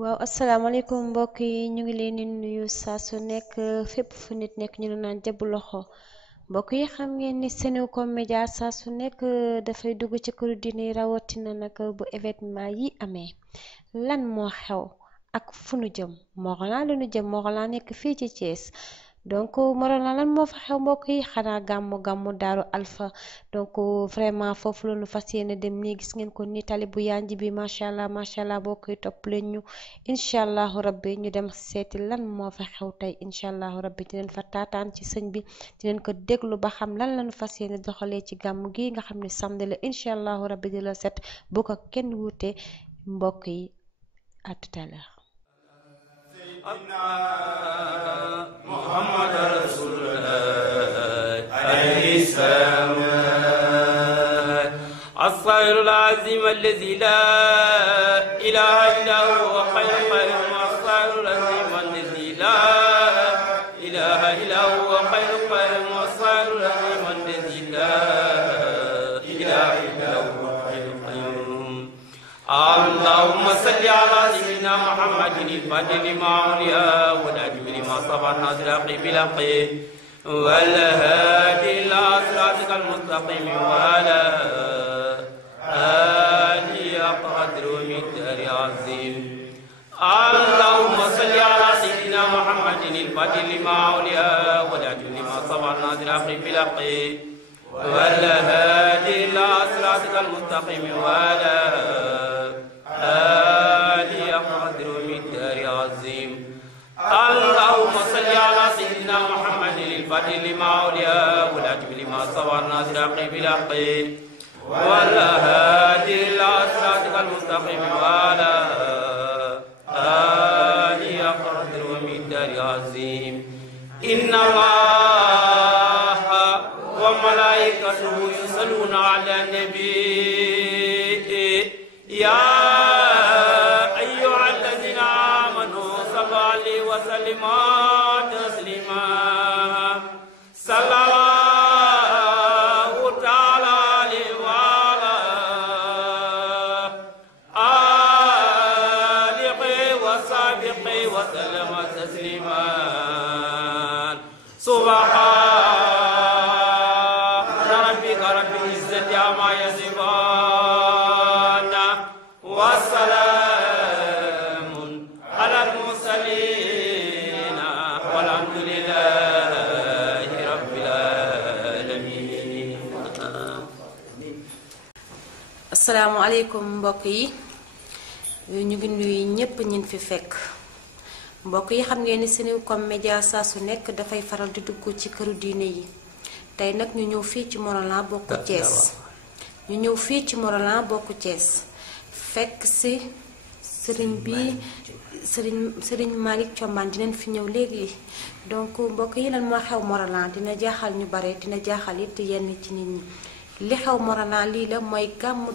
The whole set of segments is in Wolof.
waaw asalaamaaleykum mbokk yi ñu ngi leen di nuyu saa su nekk fépp fu nit nekk ñu naan jàpp loxo mbokk yi xam ngeen ni Senego Média saa su nekk dafay dugg ci këru diine rawatina nag bu événement yi amee lan moo xew ak fu nu jëm Morolan la nu jëm Morolan nekk fii ci Thiès donc Morolan lan moo fa xew mbokk yi xanaa gàmmu Daaru Alpha donc vraiment foofu la nu fas yéene dem nii gis ngeen ko ni tali bu yanj bi macha allah mbokk yi topp leen ñu incha allahu rabbi ñu dem seeti lan moo fa xew tey incha allahu rabbi dinañ fa taataan ci sëñ bi dinañ ko déglu ba xam lan la nu fas yéene doxalee ci gàmmu gi nga xam ne samedi la incha allahu rabbi di la set bu ko kenn wuute mbokk yi à tout à l'heure. محمد رسول الله عليه السلام الصائر العظيم الذي لا إله إلا هو خير الصائر العظيم الذي لا إله إلا هو خير الصائر العظيم الذي لا إله إلا هو خير القيوم اللهم صل على سيدنا محمد الفاتح لما أولياء والأجم لما صبر ناصر بالحق والهادي إلى صراطك المستقيم وعلى آله قدر ومقدار عظيم اللهم صل على سيدنا محمد الفاتح لما أولياء والأجم لما صبر ناصر بالحق والهادي إلى صراطك المستقيم وعلى آله قدر ومقدار عظيم اللهم صل على سيدنا محمد الفاتح لما أولياء والأجم لما صبر ناصر بالحق والهادي إلى صراطك المستقيم وعلى آله قدر ومقدار عظيم إن الله وملائكته يصلون على النبي يا أيها الذين آمنوا صلوا عليه وسلموا تسليما صلى الله تعالى عليه وعلى آله وصحبه وسلم تسليما سبحان ربك رب العزة عما يصفون والسلام على المرسلين والحمد لله رب العالمين. asalaamaaleykum mbokk yi ñu ngi nuyu ñépp ñin fi fekk mbokk yi xam ngeen ni Senego Média saa su nekk dafay faral di dugg ci këru diine yi tey nag ñu ñëw fii ci Morolan bokku Thiès fekk si sëriñ bi sëriñ Malick Thiombane dinañ fi ñëw léegi donc mbokk yi lan moo xew Morolan dina jaaxal ñu bare dina jaaxal it yenn ci nit ñi li xew Morolan lii la mooy gàmmu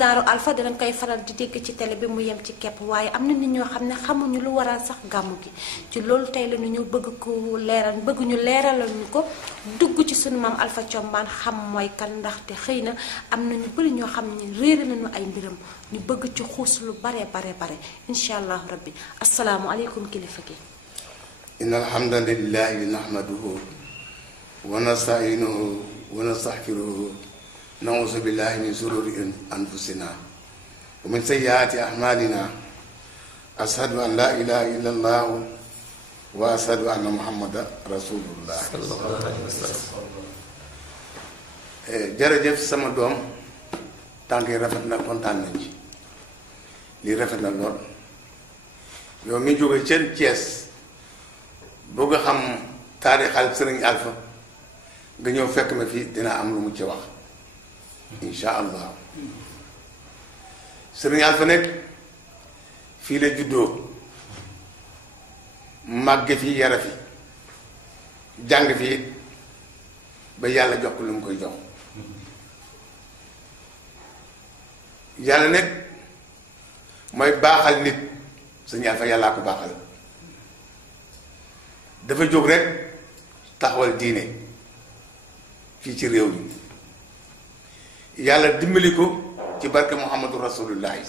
Daaru Alpha dinañ koy faral di dégg ci télé bi mu yem ci kepp waaye am na nit ñoo xam ne xamuñu lu waral sax gàmmu gi ci loolu tey la ñu bëgg ko leeral bëgg ñu leeralal ñu ko dugg ci sunu maam Alpha Thiombane xam mooy kan ndaxte xëy na am na ñu bëri ñoo xam ne réere nañu ay mbiram ñu bëgg ci xuus lu bare incha allahu rabbi asalaamualeykum kilifa gi. inna alhamdulillahi nahmaduhu wa nasta'inuhu wa nastaghfiruhu نعوذ بالله من شرور أنفسنا ومن سيئات أعمالنا أشهد أن لا إله إلا الله وأشهد أن محمدا رسول الله صلى الله عليه وسلم. jërëjëf sama doom tànk yi rafet na kontaan nañ ci lii rafet na lool yow mi jóge ca Thiès bëgg a xam taarixal Sëriñ Alpha nga ñëw fekk ma fii dina am lu mu ci wax incha allah. Sëriñ Alpha nekk fii la juddoo màgge fi yara fi jàng fi ba yàlla jox ko lu mu koy jox yàlla nekk mooy baaxal nit. Sëriñ Alpha yàllaa ko baaxal dafa jóg rek taxawal diine fii ci réew mi yàlla dimbali ko ci barke Muhammadu Rasulullahi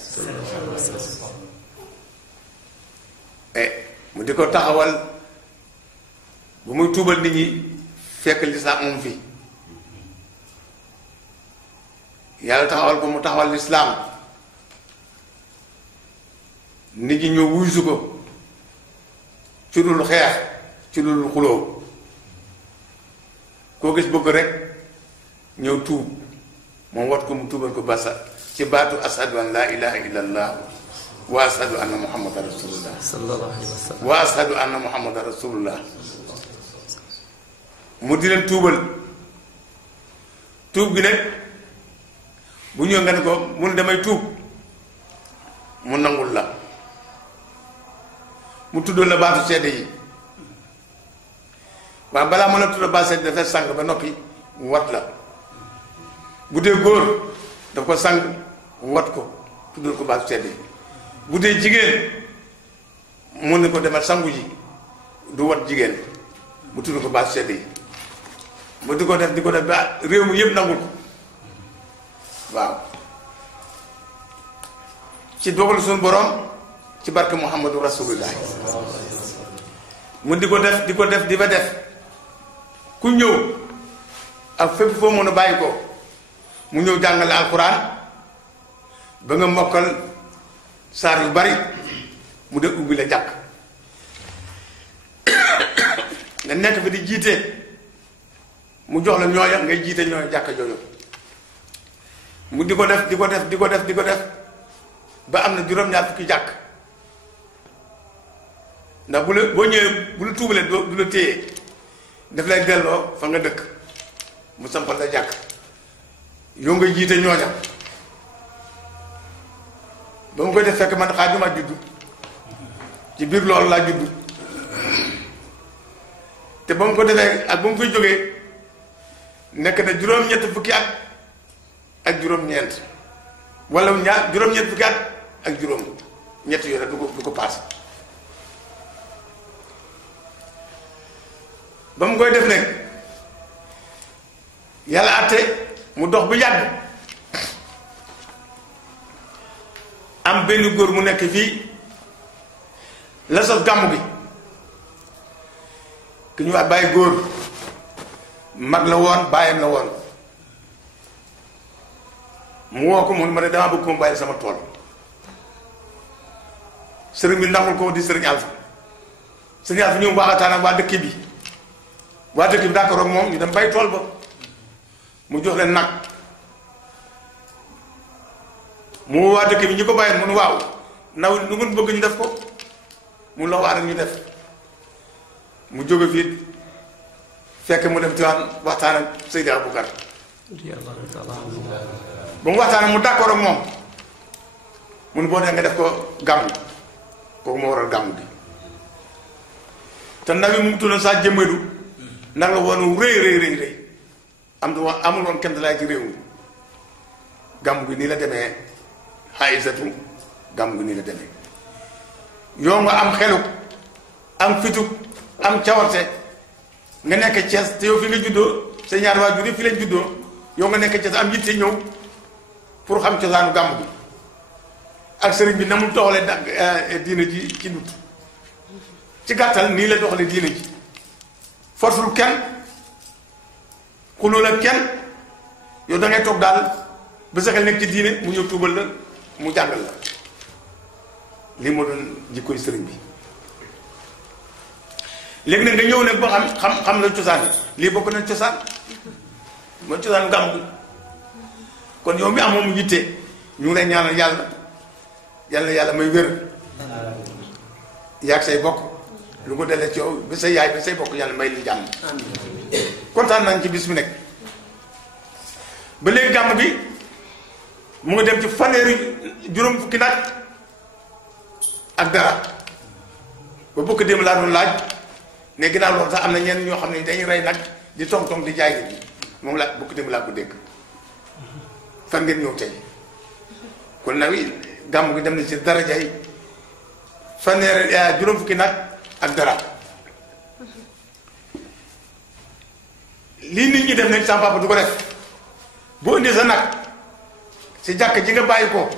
mu di ko taxawal bu muy tuubal nit ñi fekk lislaam moom fi yàlla taxawal ko mu taxawal lislaam nit ñi ñëw wuyusu ko ci dul xeex ci dul xuloo koo gis bëgg rek ñëw tuub moom wat ko mu tuubal ko basa ci baatu ashadu an laa ilaha illa allah wa ashadu anna muhammadan rasulullah sallallahu alayhi wa sallam wa ashadu anna muhammadan rasulullah mu di leen tuubal tuub gi nag bu ñëw nga ne ko mun damay tuub mu nangul la mu tuddal la baatu seede yi waaye balaa mën a tuddal baatu seede dafay sang ba noppi mu wat la bu dee góor daf ko sang wat ko tuddal ko baatu seede yi bu dee jigéen mun ne ko demal sangu ji du wat jigéen mu tuddal ko baatu seede yi mu di ko def ba réew mi yëpp nangul ko waaw ci dogal suñu borom ci barke Muhammadu Rasulullah mu di ko def di fa def ku ñëw ak fépp foo mën a bàyyi ko mu ñëw jàngale alxuraan ba nga mokkal saar yu bari mu def ubbi la jàkk nga nekk fi di jiite mu jox la ñooya ngay jiite ñooya jàkk jooju mu di ko def ba am na juróom-ñaar fukki jàkk ndax bu la boo ñëwee bu la tuubalee du la téye daf lay delloo fa nga dëkk mu sampal la jàkk yow nga jiite ñooña ba mu koy def fekk man xaaj ma juddu ci biir loolu laa juddu te ba mu ko defee ak ba mu koy jógee nekk na juróom-ñett fukki at ak juróom-ñeent wala juróom-ñett fukki at ak juróom ñett yooyu du ko paase ba mu koy def nag yàlla àtte mu dox bu yàgg am benn góor mu nekk fii la sos gàmmu gi ki ñu wax bàyyi góor mag la woon bàyyam la woon mu woo ko mu ma ne damaa bëgg ko mu bàyyi sama tool sëriñ bi nangul ko di sëriñ Alpha sëriñ Alpha ñëw waxataan ak waa dëkk bi d'accord ak moom ñu dem bay tool ba mu jox leen nag mu waa dëkk bi ñu ko bàyyi mun waaw naw lu ngeen bëgg ñu def ko mu la waa rek ñu def mu jóge fii fekk mu dem Tiwaawan waxtaan ak Seydi Aboubacar ba mu waxtaan mu d'accord ak moom mun boo dee nga def ko gàmmu kooku moo waral gàmmu gi te ndaw yi mu tuddoon saa jëmmeedu nag la woon rëy amul woon kenn laay ci réew mi gàmmu gi nii la demee xaayisatu gàmmu gi nii la demee yow nga am xelu am fitu am cawarte nga nekk Cees te yow fi nga juddoo sa ñaari waajur yi fi lañ juddoo yow nga nekk Cees am yitte ñëw pour xam cosaanu gàmmu gi ak sëriñ bi na mu doxalee diina ji ci nut ci gàttal nii la doxalee diina ji forsul kenn xuloo la kenn yow da ngay toog daal ba sa xel nekk ci diine mu ñëw tuubal la mu jàngal la lii moo doon jikkoy sëriñ bi léegi nag nga ñëw nag ba xam la cosaan lii bokk na cosaan mooy cosaan gàmmu gi kon yow mi am moom yitte ñu ngi lay ñaanal yàlla may wér yaag say bokk lu ko delee ci yow ba say yaay ba say bokk yàlla may li jàmm kontaan nañ ci bis bi nekk ba léegi gàmm bi mu ngi dem ci fanweeri juróom fukki nag ak dara ba bokk dem laa doon laaj ne ginnaaw loolu sax am na ñenn ñoo xam ne dañuy rey nag di tong di jaay nit ñi moom la bokk dem laa ko dégg fan ngeen ñëw tey kon nag gàmm gi dem na ci daraja yi fanweeri juróom fukki nag ak dara lii nit ñi def nag sama papa du ko def boo indi sa nag si jàkk ji nga bàyyi ko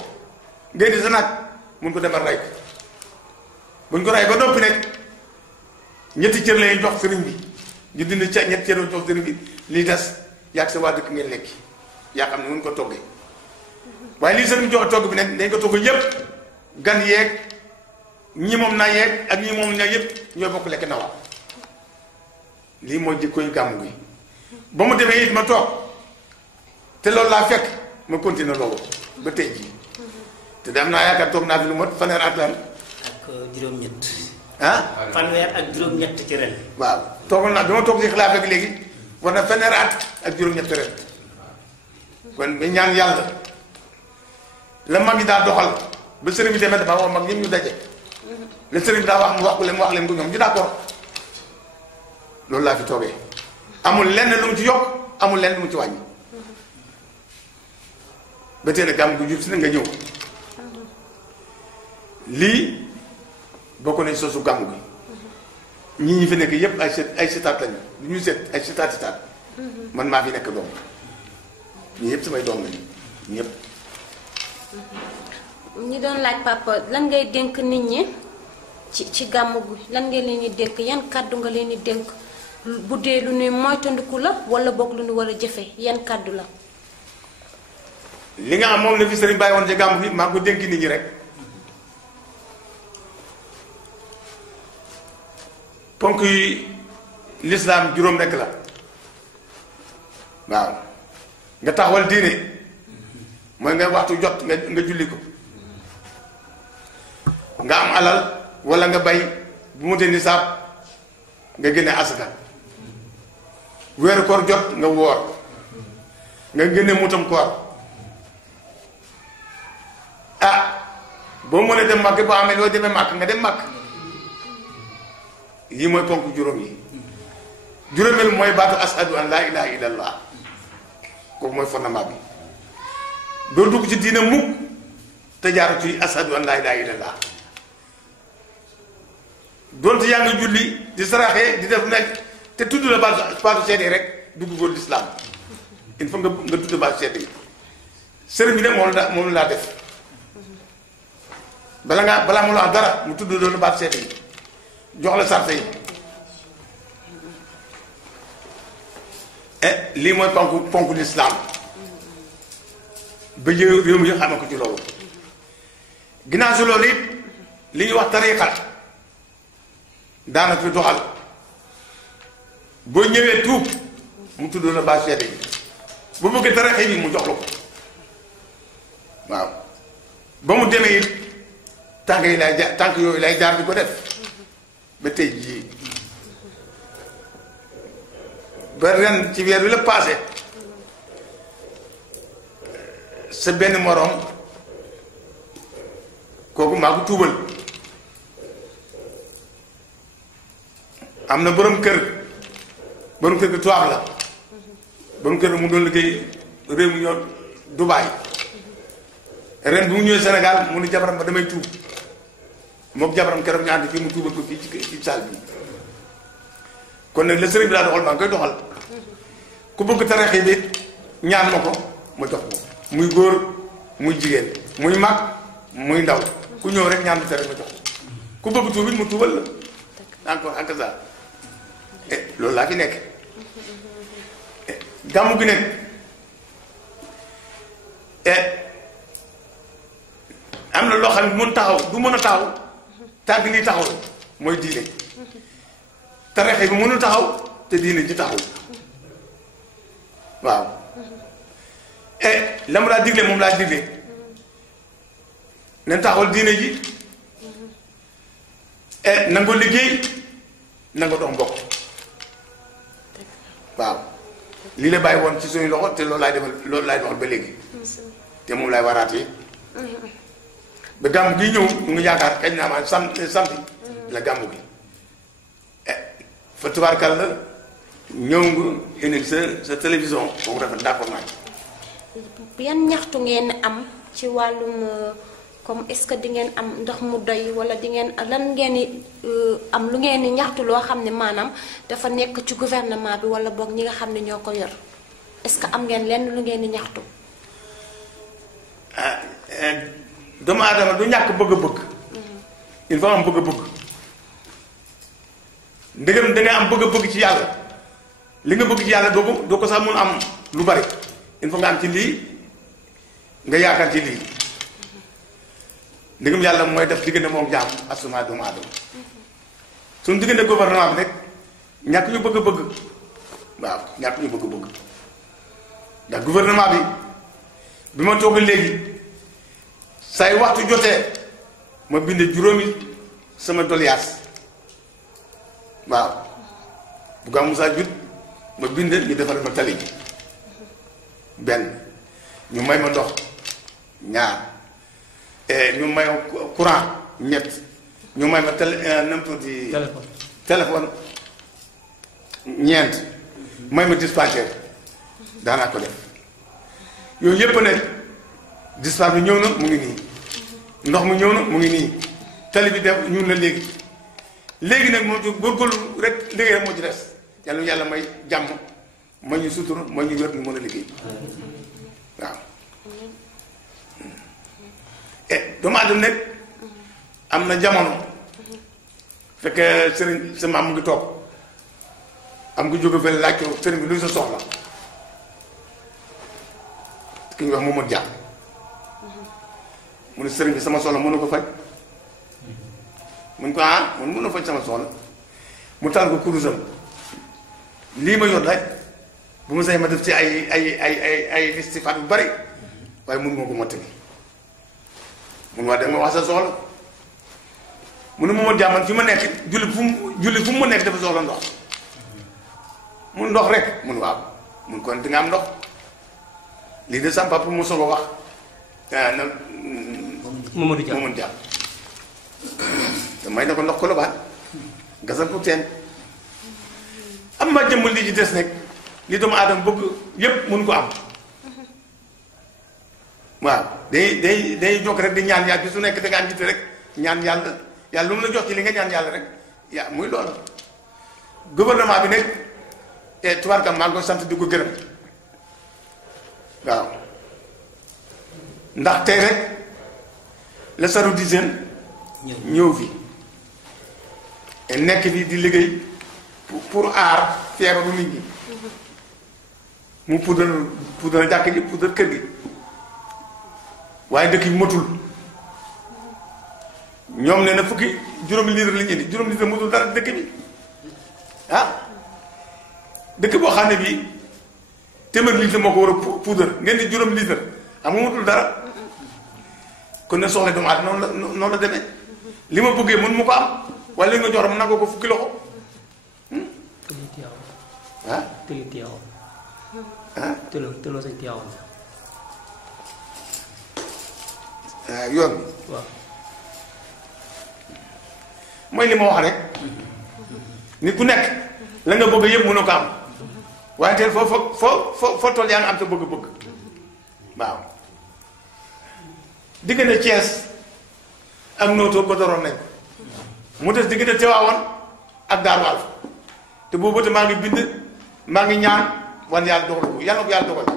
ngay di sa nag mun ko demal rey ko buñ ko rey ba noppi nag ñetti cër lay jox sëriñ bi ñu dindi ca ñetti cër jox sëriñ bi lii des yàgg sa waa dëkk ngeen lekki yaa xam ne mun ko toggee waaye lii sëriñ joxe togg bi nag dañ ko togg yépp gan yeeg ñi moom naa yeeg ak ñi moom naa yépp ñooy bokk lekk nawaa lii mooy jikkoy gàmmu gi ba mu demee it ma toog te loolu laa fekk ma continuer loolu ba tey jii te da am naa yaakaar toog naa fi lu mot fanweer at lan ak juróom-ñett. ah fanweer ak juróom-ñett ci ren. waaw toogal naa bi ma toog si xilaafa gi léegi war na fanweer at ak juróom-ñett ren kon ba ñaan yàlla la mag yi daa doxal ba sëriñ bi demee dafa wax mag ñëpp ñu daje la sëriñ bi daa wax mu wax leen ko ñoom ñu d'accord loolu laa fi toogee amul lenn lu mu ci yokk amul lenn lu mu ci wàññi ba tey nag gàmm gu jub si na nga ñëw lii bokk nañ sosu gàmm gi ñii ñi fi nekk yépp ay setaat lañu du ñuy set ay setaat man maa fi nekk doom ñii yépp samay doom lañu ñëpp. ñi doon laaj papa lan ngay dénk nit ñi ci gàmm gi lan ngay leen di dénk yan kàddu nga leen di dénk bu dee lu nuy moytandiku la wala boog lu nu war a jëfe yan kàddu la. li nga am moom la fi sëriñ bàyyi woon ci gàmm gi maa ko dénk nit ñi rek ponk yi lislaam juróom rekk la waaw nga taxawal diine mooy nga waxtu jot nga julli ko nga am alal walla nga bay bu mu te nisaab nga génne asaka weeru koor jot nga woor nga génne mutam koor ah boo mënee dem màkk boo amee loo demee màkk nga dem màkk yii mooy ponk juróom yi juróomeel mooy baatu ashadu an laa ilaha illallah kooku mooy fondement bi doo dugg ci diina mukk te jaaru ci ashadu an laa ilaha illallah doonte yaa ngi julli di saraxee di def nekk te tudd la baatu seede rek dugg góor lislaam il faut nga tudd baatu seede yi sëriñ bi nag moom laa def balaa mu la wax dara mu tudd loolu baatu seede yi jox la sarte yi lii mooy ponk lislaam ba réew mi xame ko ci loolu ginnaaw si loolu it li ñuy wax tariqa daana fi doxal boo ñëwee tuub mu tudd la baa seede yi bu bëggee tariqa yi mu jox la ko waaw ba mu demee it tànk yooyu lay jaar di ko def ba tey jii ba ren ci weer wi la passé sa benn moroom kooku maa ko tuubal am na borom kër gi tubaab la borom kër mu doon liggéey réew mu ñoo Dubaay ren bu mu ñëwee Sénégal mu ni jabaram ba damay tuub mook jabaram keroog ñu ànd fii mu tuubal ko fii ci saal bi kon nag la sëriñ bi daa doxal maa ngi koy doxal ku bëgg tarixa bi ñaan ma ko ma jox ko muy góor muy jigéen muy mag muy ndaw ku ñëw rek ñaan bi tere ma jox ko ku bëgg tuub it mu tuubal la encore ak ça loolu laa fi nekk gàmmu gi nekk am na loo xam ne mën taxaw du mën a taxaw tànk lii taxaw mooy diine tarixa bi mënul taxaw te diine ji taxaw waaw la mu laa digle moom laa digle nañ taxawal diine ji nanga liggéey nanga dox mbokk waaw lii la bàyyi woon ci suñu loxo te loolu laay doxal ba léegi te moom laay waraatee ba gàmmu gi ñëw ñu ngi yaakaar kañ naa ma samedi la gàmmu gi fa tubaarkal la ñëw nga indil sa télévision boobu rafet d'accord naa yan ñaxtu ngeen am ci wàllum comme est-ce que di ngeen am ndox mu doy wala di ngeen lan ngeen am lu ngeen di ñaxtu loo xam ne maanaam dafa nekk ci gouvernement bi wala boog ñi nga xam ne ñoo ko yor est-ce que am ngeen lenn lu ngeen di ñaxtu. doomu aadama du ñàkk bëgg-bëgg il faut am bëgg-bëgg ndegam da nga am bëgg-bëgg ci yàlla li nga bëgg ci yàlla doo ko sax mun am lu bari il faut nga am ci lii nga yaakaar ci lii ndegam yàlla mooy def diggante moom jaam asuma doomu aadama suñu diggante gouvernement bi rek ñàkk ñu bëgg-bëgg waaw ñàkk ñu bëgg-bëgg ndax gouvernement bi ma toog léegi say waxtu jotee ma bind juróomi sama doliyaas waaw bu gaa Musaa jut ma bind ñu defal ma tali bi benn ñu may ma ndox ñaar ñu may ma courant ñett ñu may ma téléphone ñeent may ma dispensaire daanaa ko def yooyu yépp nag dispensaire bi ñëw na mu ngi nii ndox mu ñëw na mu ngi nii tali bi def ñun la léegi nag moo ci góorgóorlu rek liggéey moo ci des yàlla may jàmm ma ñu sutura ma ñu wér ñu mën a liggéey waaw doomu aadama nag am na jamono fekk sëriñ sa maam mu ngi toog am nga jóge fële laaj ko sëriñ bi luy sa soxla ki ñuy wax Momadou Dia mu ne sëriñ bi sama soxla mënu ko faj mun ko mun mën a faj sama soxla mu taal ko kurusam lii ma yor rek bu ma say ma def ci ay listifaat yu bari waaye mun moo ko mottali mun waa dem nga wax sa soxla mu ne Momadou Dia man fi ma nekk julli fu mu ma nekk dafa soxla ndox mun ndox rek mun waaw mun kon di nga am ndox lii de sama papa mu soog a wax Momadou Dia te may na ko ndox Colobane gasal ko teen am ma jëmm lii ci des nag li doomu aadama bëgg yépp mun ko am waaw day jokk rek di ñaan yàlla bi su nekk da nga am jiite rek ñaan yàlla lu mu la jox ci li nga ñaan yàlla rek yaa muy loolu gouvernement bi nag tubaarkam maa ngi koy sant di ko gërëm waaw ndax tey rek la saru d'hygiène ñëw fi nekk fi di liggéey pour aar feebaru nit ñi mu puudar jàkk ji puudar kër gi waaye dëkk bi motul ñoom nee na fukki juróomi litre la ñu indi juróomi litre motul dara dëkk bi dëkk boo xam ne bii téeméer litre moo ko war a puudar ngeen di juróomi litre xam nga motul dara kon ne soxla doomu aadama noonu la demee li ma bëggee mën mu ko am wala li nga jox mën na ko fukki loxo tëloo sañ Tiwaawan yoon bi waaw mooy li ma wax rek nit ku nekk la nga bëgg yëpp mënoo ko am waaye teel foo toll yaa nga am sa bëgg-bëgg waaw diggante Thiès ak Noto ko doroon nañ ko mu des diggante Tiwaawan ak Daaru Alfa te boobu te maa ngi bind maa ngi ñaan wan yàlla dogal ko yàlla ko yàlla dogal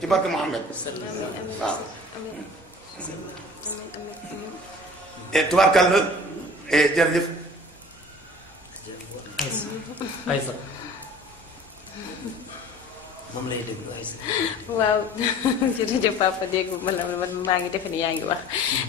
ci barke Muhammad waaw tubaarkal la jërëjëf Aïssa moom lay déglu Aïssa waaw jërëjëf papa dégg ma la man maa ngi defe ni yaa ngi wax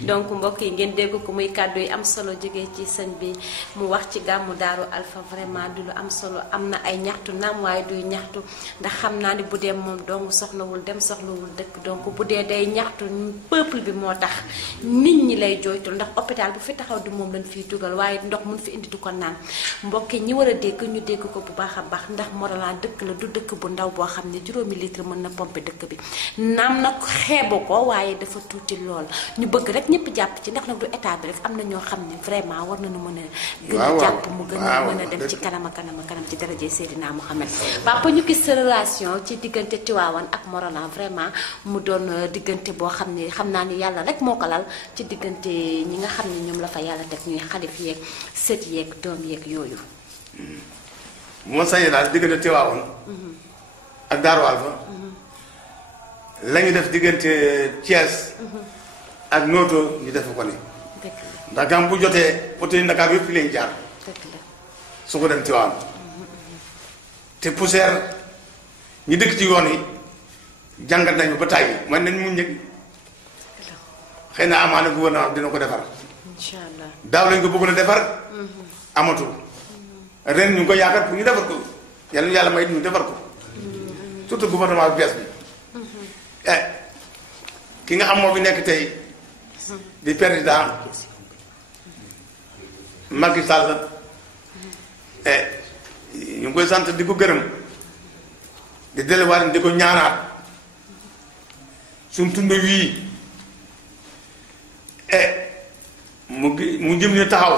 donc mbokk yi ngeen dégg ko muy kàddu yi am solo jógee ci sëñ bi mu wax ci gàmmu Daaru Alfa vraiment du lu am solo am na ay ñaxtu naam waaye duy ñaxtu ndax xam naa ni bu dee moom dong soxlawul dem soxlawul dëkk donc bu dee day ñaxtu peuple bi moo tax nit ñi lay jooytul ndax hôpital bu fi taxaw di moom lañ fiy dugal waaye ndox mun fi indi du ko naan mbokk yi ñi war a dégg ñu dégg ko bu baax a baax ndax Morolan dëkk la du dëkk bu ndaw boo xam ne juróomi litre mën na pomper dëkk bi naam nag xeebu ko waaye dafa tuuti lool ñu bëgg rek ñëpp jàpp ci ndax nag du état bi rek am na ñoo xam ne vraiment war nañu mën a gën a jàpp mu gën a mën a dem ci kanam a kanam a kanam ci daraje Seydina Mohamed papa ñu gis sa relation ci diggante Tiwaawan ak Morolan vraiment mu doon diggante boo xam ne xam naa ni yàlla rek moo ko lal ci diggante ñi nga xam ne ñoom la fa yàlla teg ñuy xalif yeeg sët yeeg doom yeeg yooyu moo sañee daal diggante Tiwaawan ak Daaru Alfa la ñu def diggante Thiès ak Noto ñu def ko ni ndax gam bu jotee oto yi Ndakaar yëpp fi lañ jaar su ko dem Tiwaawan te poussière ñu dëkk ci yoon yi jàngat nañu ba tàyyi man nañ mu njëg xëy na amaana gouvernement dina ko defar inshallah daaw lañ ko bëgg na defar amatul ren ñu ngi ko yaakaar pour ñu defar ko yàlla may ñu defar ko surtout gouvernement bi bees bi ki nga xam moo fi nekk tey di président Macky Sall ñu ngi koy sant di ko gërëm di delluwaat di ko ñaanaat suñ tund wii mu jëm ñu taxaw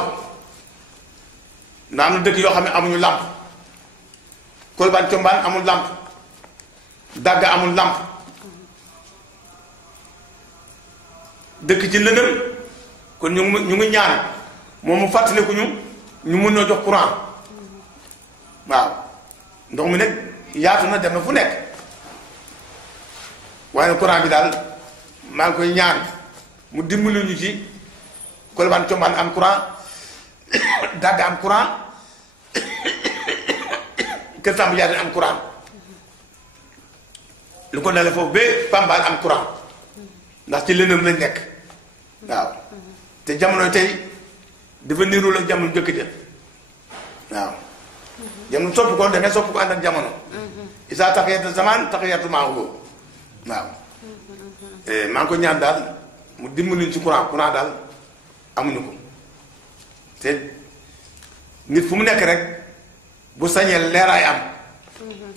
ndax am na dëkk yoo xam ne amuñu làmp Colobane Thiombane amul làmp Dagga amul làmp dëkk ci lëndëm kon ñu ngi ñaan moom mu fàttaliku ñu mën noo jox courant waaw ndox mi nag yaatu na dem na fu nekk waaye courant bi daal maa ngi koy ñaan mu dimbali ñu ci Colobane Thiombane am courant Dagga am courant Kër Samba Diagne am courant lu ko dalee foofu ba Pambal am courant ndax ci lëndëm lañ nekk waaw te jamono tey dafa niru la jamono jëkk ja waaw jamono sopp ko da ngay sopp ko ànd ak jamono isa taxiyatu zaman taxiyatu maa woo waaw maa ngi ko ñaan daal mu dimbali ci courant daal amuñu ko te nit fu mu nekk rek bu sañee leeraay am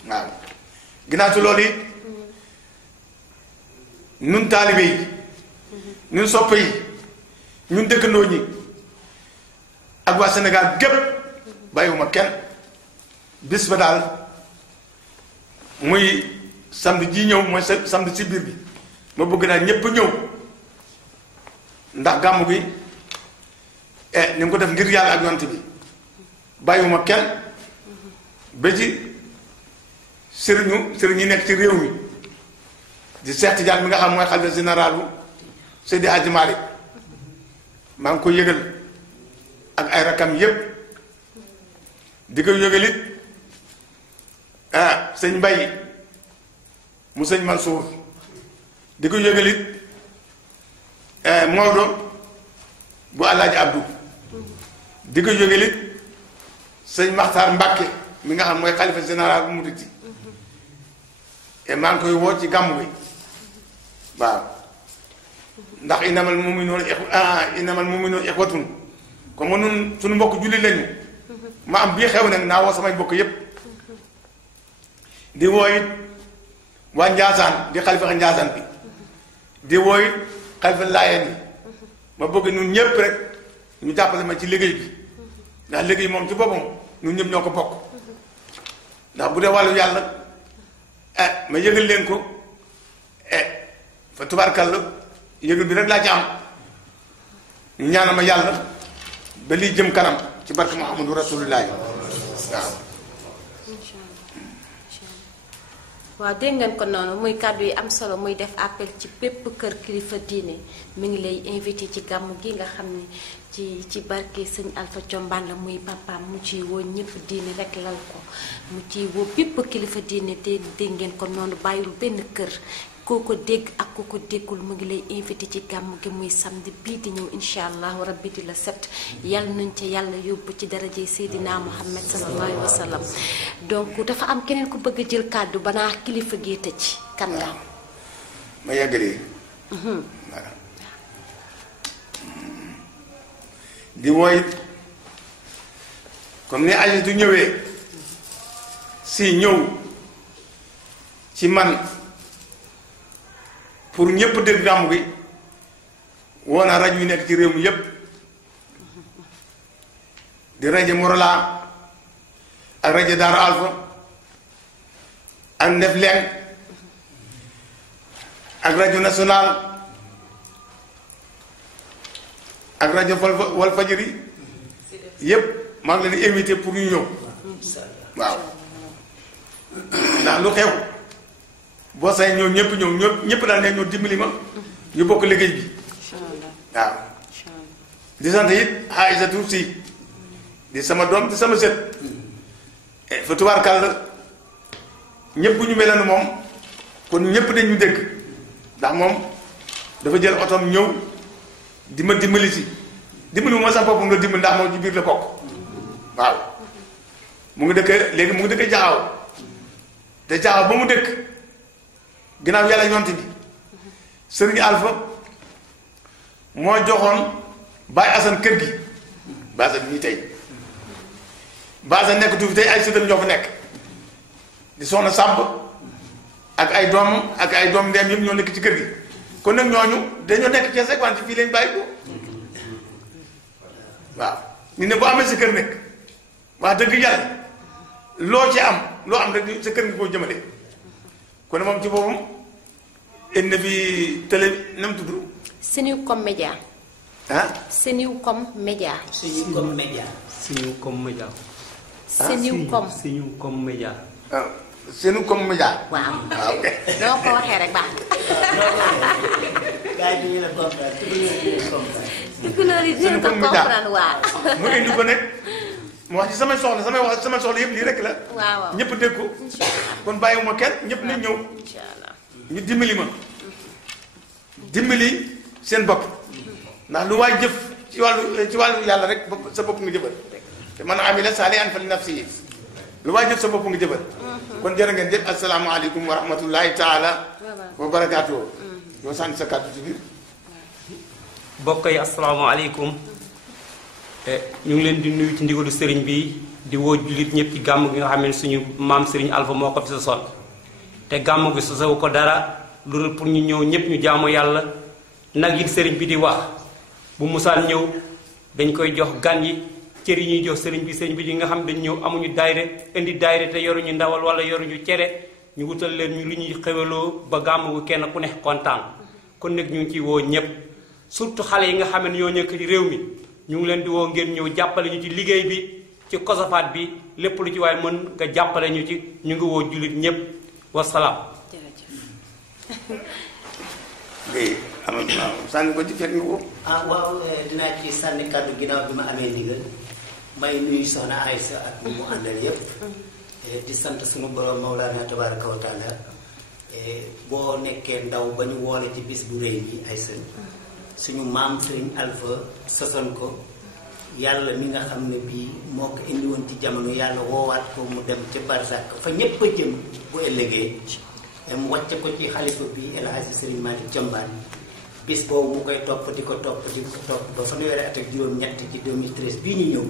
waaw ginnaaw ci loolu it ñun taalibe yi ñun soppe yi ñun dëkkandoo ñi ak waa Sénégal gépp bàyyiwuma kenn bis ba daal muy samedi ji ñëw mooy samedi ci biir bi ma bëgg naa ñépp ñëw ndax gàmmu gi ni nga ko def ngir yàlla ak yonent bi bàyyiwuma kenn ba ci sëriñ yi nekk ci réew mi di Cheikh Tidiane mi nga xam mooy xalifa général bu Seydi Hadji Malick maa ngi ko yëgal ak ay rakam yépp di ko yëgal it sëñ Mbaye mu sëñ Mansour di ko yëgal it Maodo bu Alaaji Abdou di ko yëgal it sëñ Maxtaar Mbàkke mi nga xam mooy xalifa général bu Murid et maa ngi koy woo ci gàmmu gi waaw ndax innamal mu'minuuna ixwatun comme nun suñu mbokk julli lañu ma am bii xew nag naa woo samay mbokk yépp di woo it waa Njaasaan di xalifa Njaasaan bi di woo it xalifa Laayeen bi ma bëgg ñun ñépp rek ñu jàppale ma ci liggéey bi ndax liggéey moom ci boppam ñun ñëpp ñoo ko bokk ndax bu dee wàllu yàlla ma yëgal leen ko fa tubaarkàlla yëgal bi rek laa ci am ñu ñaanal ma yàlla ba lii jëm kanam ci barke Muhammadu Rasulullaahi waaw. waaw dégg ngeen ko noonu muy kàddu yi am solo muy def appel ci bépp kër kilifa diine mi ngi lay invité ci gàmmu gi nga xam ne ci barke sëñ Alpha Thiombane la muy papaam mu ciy woo ñëpp diine rek lal ko mu ciy woo bépp kilifa diine dégg ngeen ko noonu bàyyil benn kër koo ko dégg ak koo ko déggul mu ngi lay invité ci gàmmu gi muy samedi bii di ñëw incha allah rabbi di la set yàlla nañ ca yàlla yóbbu ci darajey Seydina Muhammad sallallahu alayhi wa sallam donc dafa am keneen ku bëgg a jël kàddu banaa kilifa gee tëj kan la ma yàggalee di wooy comme ni aji du ñëwee si ñëw ci man pour ñëpp dégg gàmmu gi woo naa rajo yi nekk ci réew mi yépp di rajo Morola ak rajo Daara Alpha ak Ndefleng ak rajo national ak rajo Walfadjri yépp maa ngi leen di invité pour ñu ñëw waaw ndax lu xew boo say ñëw ñëpp ñëpp daal ne ñoo dimbali ma ñu bokk liggéey bi waaw di sant it Aïssatou si di sama doom di sama sët fa tubaarkàlla ñëpp bu ñu meloon moom kon ñëpp dañu dégg ndax moom dafa jël otom ñëw di ma dimbali si dimbali moo sax bopp nga dimbali ndax moom ci biir la bokk waaw mu ngi dëkk léegi mu ngi dëkk jaxaw te jaxaw ba mu dëkk ginnaaw yàlla ñonti bi sëriñ Alpha moo joxoon Baye Assane kër gi Baye Assane ñii tey Baye Assane nekk tuuti tey ay sëtam ñoo fa nekk di soxna Samb ak ay doom ndeem yëpp ñoo nekk ci kër gi kon nag ñooñu dañoo nekk ci rek wante fii lañ bàyyi ko waaw ñu ne boo amee sa kër nekk wax dëgg yàlla loo am rek sa kër nga koo jëmale kon moom ci boppam indi fi télé na mu tudd Senucom Média. ah Senucom Média. Senucom Média. Senucom Média. Senucom. Senucom Média. ah Senucom Média. waaw. ah ok. doo ko waxee rek baax gars yi la comprendre dina ko comprendre waaw. mu indi ko ne mu wax ci samay soxla yëpp lii rek la. waaw ñëpp dégg ko. kon bàyyiwuma kenn ñëpp nañ ñëw. incha allah. ñu dimbali ma. dimbali seen bopp. ndax lu waay jëf ci wàllu yàlla rek sa bopp nga jëfal. te man amila saalihan fa li nafsihi lu waay jëf sa bopp nga jëfal. kon jërë ngeen jëf asalaamaaleykum wa rahmatullahi taala wa barakaatu. yoo sànni sa kàddu ci biir. mbokk yi asalaamaaleykum. ñu ngi leen di nuyu ci ndigalu sëriñ bi di woo jullit ñëpp ci gàmm gi nga xam ne suñu maam sëriñ Alpha moo ko fi sosoon te gàmm gi sosewu ko dara lu pour ñu ñëw ñëpp ñu jaamu yàlla nag yi sëriñ bi di wax bu musaan ñëw dañ koy jox gan yi cër yi ñuy jox sëriñ bi di nga xam dañ ñëw amuñu daayre indi daayre te yoruñu ndawal wala yoruñu cere ñu wutal leen ñu lu ñuy xewaloo ba gàmm gu kenn ku ne kontaan kon nag ñu ngi ciy woo ñëpp surtout xale yi nga xam ne ñoo ñëkk ci réew mi ñu ngi leen di woo ngeen ñëw jàppale ñu ci liggéey bi ci kosafaat bi lépp lu ci waaye mën nga jàppale ñu ci ñu ngi woo jullit ñëpp wasalaam. léegi am na sànni ko ci fekk nga ko. waaw dinaa ci sànni kàddu ginnaaw bi ma amee ndigal may nuyu soxna Aïssa ak ñi mu àndal yépp di sant suñu borom Mawlana tabaraka wa taala boo nekkee ndaw ba ñu woole ci bis bu rëy bi Aïssa suñu maam Sëriñ Alpha sosoon ko yàlla mi nga xam ne bii moo ko indi woon ci jamono yàlla woowaat ko mu dem ca barzak fa ñépp a jëm bu ëllëgee mu wàcce ko ci xalifa bi El Hadji Sëriñ Malick Thiombane bis boobu mu koy topp di ko topp ba fanweeri at ak juróom-ñett ci 2013 bii ñu ñëw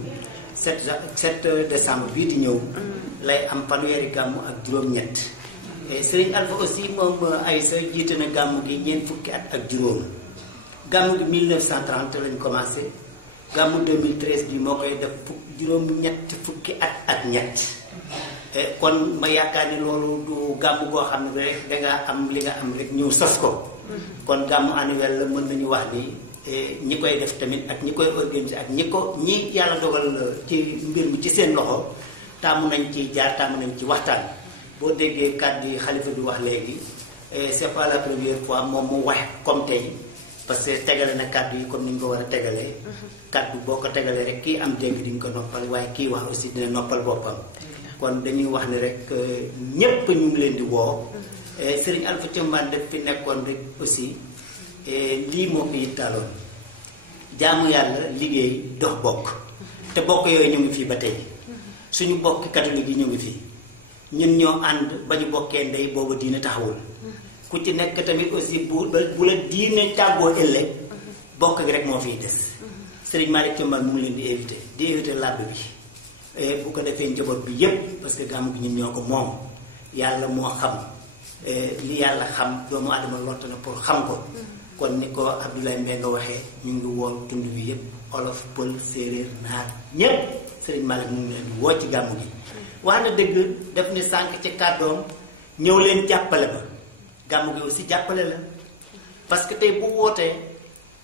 7 décembre bii di ñëw lay am fanweeri gàmmu ak juróom-ñett Sëriñ Alpha aussi moom Aïssa jiite na gàmmu gi ñeent fukki at ak juróom gàmmu gi 1930 lañ commencé gàmmu 2013 bi moo koy def juróom-ñett fukki at ak ñett kon ma yaakaar ni loolu du gàmmu goo xam ne rek dangaa am li nga am rek ñëw sos ko kon gàmmu annuel la mën nañu wax ni ñi koy def tamit ak ñi koy organiser ak ñi yàlla dogal ci mbir mi ci seen loxo taamu nañ ci jaar taamu nañ ci waxtaan boo déggee kàddu yi xalifa bi wax léegi c'est pas la première fois moom mu wax comme tey parce que tegale na kàddu yi comme ni ñu ko war a tegalee kàddu boo ko tegalee rek kii am dégg di nga ko noppal waaye kii wax aussi dina noppal boppam kon dañuy wax ne rek ñépp ñu ngi leen di woo Serigne Alpha Thiombane def fi nekkoon rek aussi lii moo ko yittaaloon jaamu yàlla liggéey dox bokk te bokk yooyu ñu ngi fii ba tey suñu bokk catholique yi ñu ngi fii ñun ñoo ànd ba ñu bokkee ndey boobu diine taxawul ku ci nekk tamit aussi bu la diine tàggoo ëllëg bokk gi rek moo fiy des Serigne Malick Thiombane mu ngi leen di éviter làbb bi bu ko defee njaboot bi yépp parce que gàmm gi ñun ñoo ko moom yàlla moo xam li yàlla xam doomu adama lott na pour xam ko kon ni ko Abdoulaye Mbengue nga waxee ñu ngi woo tund bi yépp olof pël séeréer naar ñépp Serigne Malick mu ngi leen di woo ci gàmm gi wax na dëgg def ni sànq ci kàddoom ñëw leen jàppale ma gàmm gi aussi jàppale la parce que tey bu wootee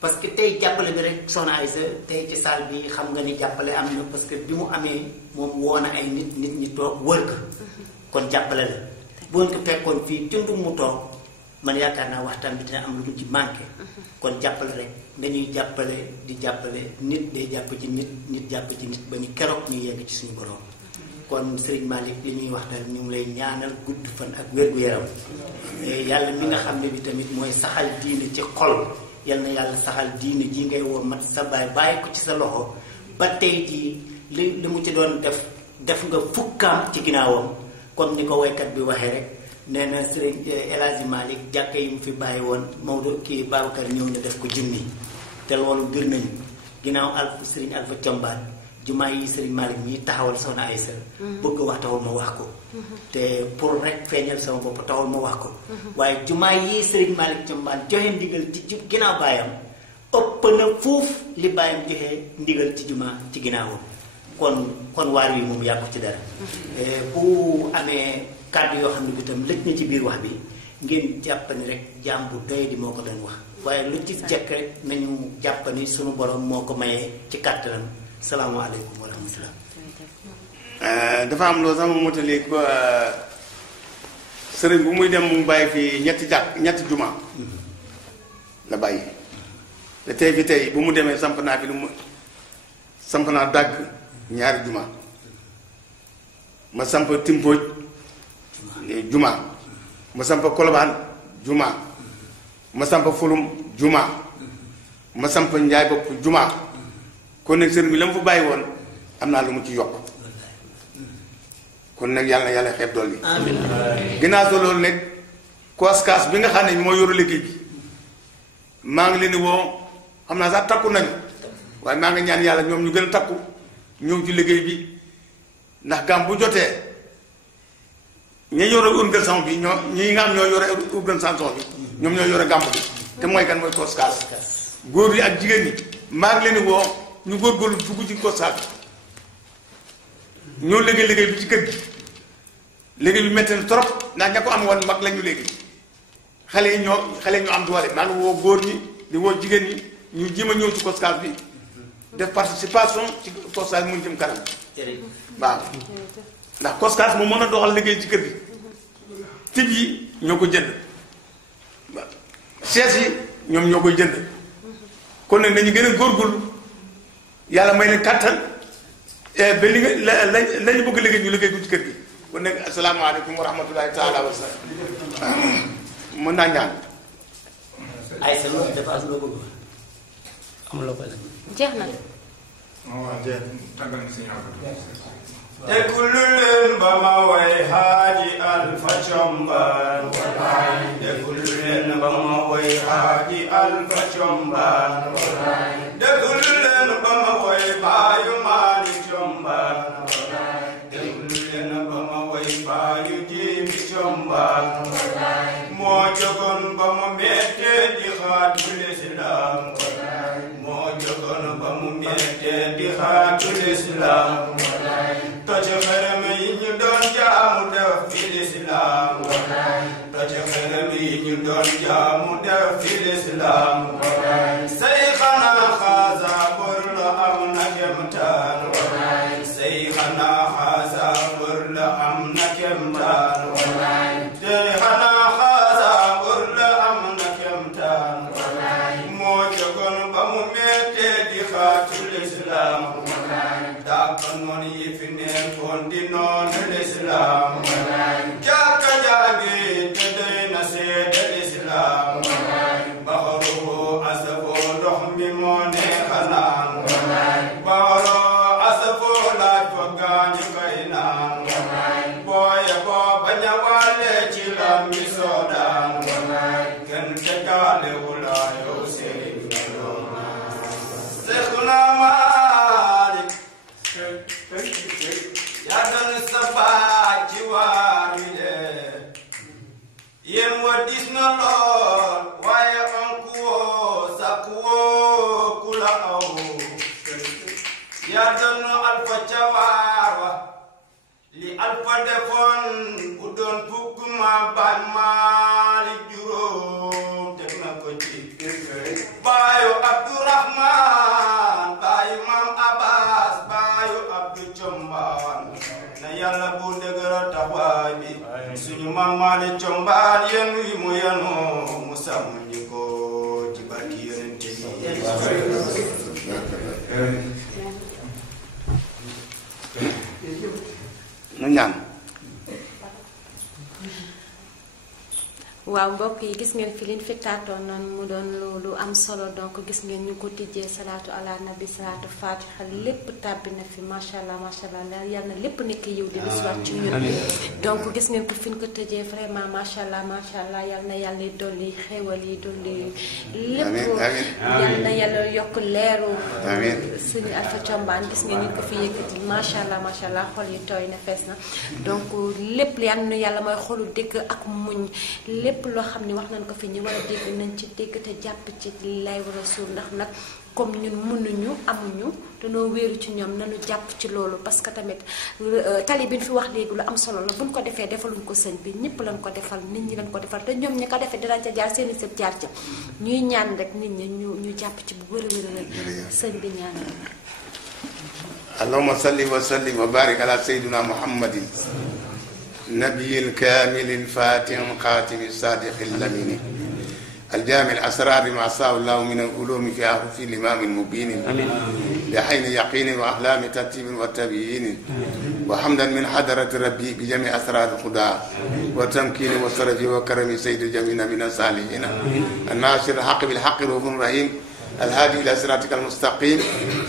parce que tey jàppale bi rek soxna Aïssa tey ci salle bi xam nga ni jàppale am na parce que bi mu amee moom woo na ay nit ñi toog wër ko kon jàppale la boo ko fekkoon fii tundum mu toog man yaakaar naa waxtaan bi dina am lu mu ci manqué kon jàppale rek dañuy jàppale di jàppale nit day jàpp ci nit nit jàpp ci nit ba ñu keroog ñu yegg ci suñu borom kon Serigne Malick li ñuy wax daal ñu ngi lay ñaanal gudd fan ak wér-gu-yaram yàlla mi nga xam ne bi tamit mooy saxal diine ci xol yal na yàlla saxal diine ji ngay woo mat sa baay bàyyi ko ci sa loxo ba tey jii li mu ci doon def nga fukkaam ci ginnaawam comme ni ko woykat bi waxee rek nee na Serigne El Hadji Malick jàkka yi mu fi bàyyi woon Maodo kii Babacar ñëw na def ko junni te loolu gër nañu ginnaaw Serigne Alpha Thiombane jumaa yi Serigne Malick ñi taxawal soxna Aïssa bëgg wax taxul ma wax ko te pour rek feeñal sama bopp taxul ma wax ko waaye jumaa yi Serigne Malick Thiombane joxe ndigal ci ginnaaw baayam ëpp na fuuf li baayam joxe ndigal ci jumaa ci ginnaawam kon waar wi moom yàqu ci dara bu amee kàddu yoo xam ne bi tam lëj na ci biir wax bi ngeen jàpp ni rek jaam bu doy di moo ko doon wax waaye lu ci jekk rek nañu jàpp ni sunu borom moo ko mayee ci kàttanam salaamaaleykum wa rahmatulah. dafa am loo sama motali ko sëriñ bu muy dem mu bàyyi fi ñetti juma la bàyyi te tey fi tey bu mu demee samp naa dàgg ñaari juma ma samp Timpoj juma ma samp Kolobaan juma ma samp Fulum juma ma samp Njaay bopp juma kon nag sëriñ bi la mu fa bàyyi woon am naa lu mu ci yokk kon nag yàlla na yàlla xeeb dool yi ginnaaw soo loolu nag koskaas bi nga xam ne moo yoru liggéey bi maa ngi leen di woo xam naa sax takku nañu waaye maa ngi ñaan yàlla ñoom ñu gën a takku ñëw ci liggéey bi ndax gàm bu jotee ñi yore organisation bi ñi nga xam ñoo yore organisation bi ñoom ñoo yore gàmb bi te mooy kan mooy koskaas góor yi ak jigéen ñi maa ngi leen di woo ñu góorgóorlu dugg ci koskaas ñoo liggéey bi ci kër gi liggéey bi métti na trop ndax ña ko am woon mag lañu léegi xale yi ñoo am doole maa ngi woo góor ñi di woo jigéen ñi ñu jéem a ñëw ci koskaas bi def participation ci koskaas bi mu jëm kanam waaw ndax koskaas mu mën a doxal liggéey ci kër gi tib yi ñoo ko jënd chaise yi ñoom ñoo koy jënd kon nag nañu gën a góorgóorlu yàlla may leen kàttan ba li nga lañu bëgg liggéey ñu liggéey ko ci kër gi kon nag asalaamaaleykum wa rahmatulahi taala wa salaam mën naa ñaan ay sa loolu dafa am loo bëgg amuloo ko jeex na Tekulu leen ba ma way Haaji Alpha Thiombane Tekulu leen ba ma way Haaji Alpha Thiombane Tekulu leen ba ma way Baayu Malick Thiombane Tekulu leen ba ma way Baayu Jibi Thiombane moo jogoon ba mu mettee di xaatul Islam moo jogoon ba mu mettee di xaatul Islam toce xërëm yi ñu doon jaamu def fi lislaam toce xërëm yi ñu doon jaamu def fi lislaam say xanaa xaasa bor la am na kemtaan say xanaa xaasa bor la am na kemtaan say xanaa xaasa bor la am na kemtaan moo jogoon ba mu mettee di xaatul islaam daaka noon yi fi nekkoon di noonu lislaam jàkka jàngi te doy na seede lislaam baxaruhu asafoo ndox mi moo neexa naan baxaroo asafoo laaj fa gaañu kay naan booye boo bañ a wàlle ci lam mi soodaan kenn tegaale wulaa yow sëriñ Seexuna Maalik yàggal sa baay ci waar wi de yéen wa dis na lool waaye onku woo sakku woo ku la aw yàggal na Alpha ca waar wa li Alpha defoon bu doon fukk ma bañ Maalik juróom teg na ko ci baayu Abdourahman baayu Mam Abbas baayu Abdou Thiombane na yàlla bu dëgëral taxawaay bi suñu maam Maalik Combaan yéen wi mu yanoo mu sàmm ñu ko ci barki yonent nu ñaan. waaw mbokk yi gis ngeen fi liñ fi tàttoon noonu mu doon lu am solo donc gis ngeen ñu ko tijjee salaatu ala nabi salaatu fatiha lépp tàbbi na fi macha allah yal na lépp nekk yiw di bisuwaat ci ñun donc gis ngeen ko fi ñu ko tëjee vraiment macha allah yal na yàlla dolli xéewal yi dolli lépp yal na yàlla yokk leeru suñu Alpha Combaan gis ngeen ñu ko fi yëkkati macha allah xol yi tooy na fees na donc lépp yal na yàlla mooy xolu dégg ak muñ lépp loo xam ni wax nañ ko fi ñu war a dégg nañ ci dégg te jàpp ci lay war a suur ndax nag comme ñun mënuñu amuñu dañoo wéeru ci ñoom nañu jàpp ci loolu parce que tamit tali bi ñu fi wax léegi lu am solo la buñ ko defee defaluñ ko sëñ bi ñëpp lañ ko defal nit ñi lañ ko defal te ñoom ñi ko defee dinañ ca jaar seeni sëb jaar ca ñuy ñaan rek nit ñi ñu jàpp ci bu wér a sëñ bi ñaan allahumma salli wa sallim wa barik ala sayyidina muhammadin نبي الكامل الفاتح خاتم الصادق الأمين الجامع الأسرار ما أصاب الله من العلوم في أحرف الإمام المبين لحين يقين وأحلام ترتيب وتبيين وحمدا من حضرة ربي بجميع أسرار الخداع وتمكين وصرف وكرم سيد جميع من الصالحين الناصر الحق بالحق رؤوف رحيم الهادي إلى صراطك المستقيم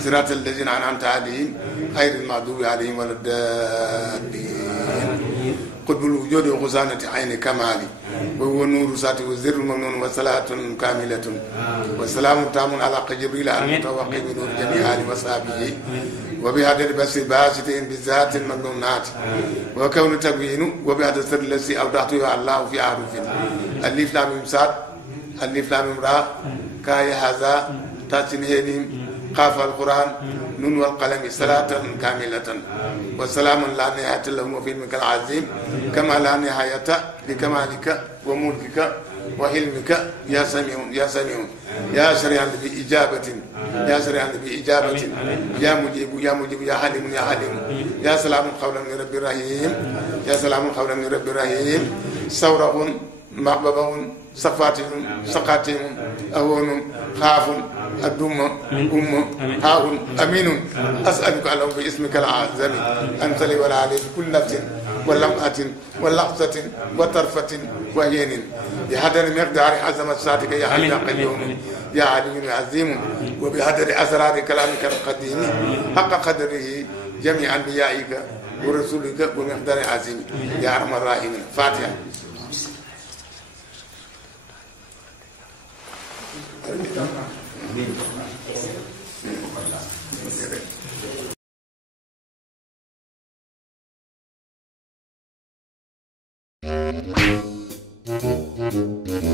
صراط الذين أنعمت عليهم غير المغضوب عليهم ولا الضالين قطب الوجود وخزانة عين كمالي وهو نور ذاته والزر الممنون وصلاة كاملة وسلام تام على جبريل المتوقع بنور جميع آله وصحبه وبهذا البس باسطين بالذات الممنونات وكون تبيين وبهذا السر الذي أودعته الله في أحرف الف لام ميم صاد الف لام ميم را كاي هذا تاتين هيدين قاف القرآن نون والقلم صلاة كاملة وسلام لا نهاية له في علمك العظيم كما لا نهاية لكمالك وملكك وحلمك يا سميع يا سميع يا سريع بإجابة يا سريع بإجابة يا مجيب يا مجيب يا حليم يا حليم يا سلام قولا من رب الرحيم يا سلام قولا من رب الرحيم ثورة محببة صفاتهم سقاتهم أهون خاف الدم هاء أمين أسألك اللهم باسمك العظيم أن تلي ولا علي بكل نفس ولمعة ولحظة وطرفة وهين بهدر مقدار عظمة ساعتك يا حي يا قيوم يا علي عظيم وبهدر أسرار كلامك القديم حق قدره جميع أنبيائك ورسولك بمقدار عظيم يا أرحم الراحمين. فاتحة. Thank you.